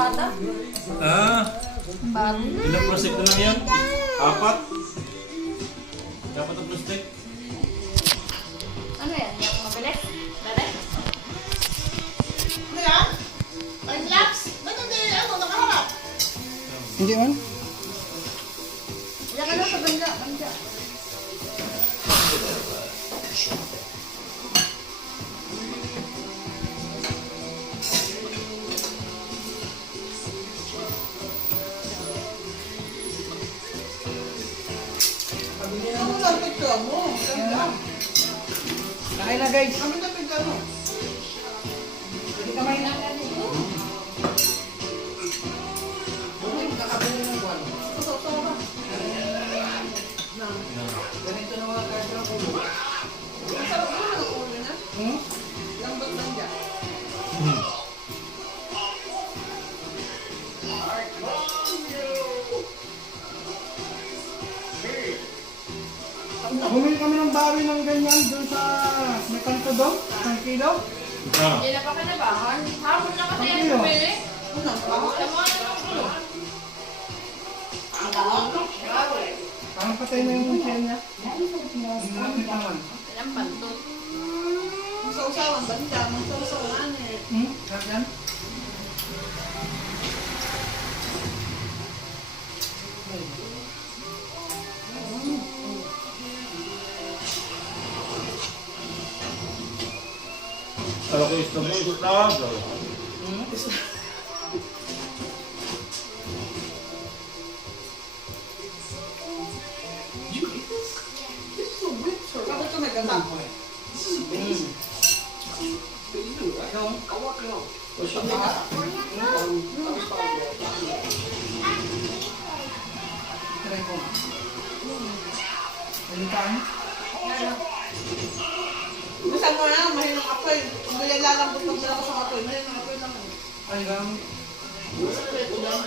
Bata? Bata. Ilang plastic na lang yan? 4? 4 na plastic? Ano yan? Yung mabilis? Dali? Ano yan? Time lapse? Ba't hindi nakaharap? Hindi man. Diyan ka lang sa banda. Banda. Ano lang picture mo? Nakay na guys. Kami na picture mo. Hindi kamay na. Ganito na mga kasya ko. Masarap naman ang ulo na. Lambot lang dyan. Bumili kami ng bawi ng ganyan doon sa may kanto doon. 1 kilo. Ah. Hindi na pa kanabahan. Hapon na kasi yan Ano yun? bumili. Unang baho. Tama na ng ulo. Ang baho? Parang patay na yung siya niya. Hindi natin naman. Ilang bantot. Masausaw ang banda. Masausaw ang anit. Sarap yan? Kalau ko isda mo, isda na. Bakit ka may ganda? Try ko. Palitaan. Minsan mo na, mahinang apoy. Kung may lalambot ng sila ko sa apoy, mahinang apoy naman. Ay, gamit. Masakit, ulan.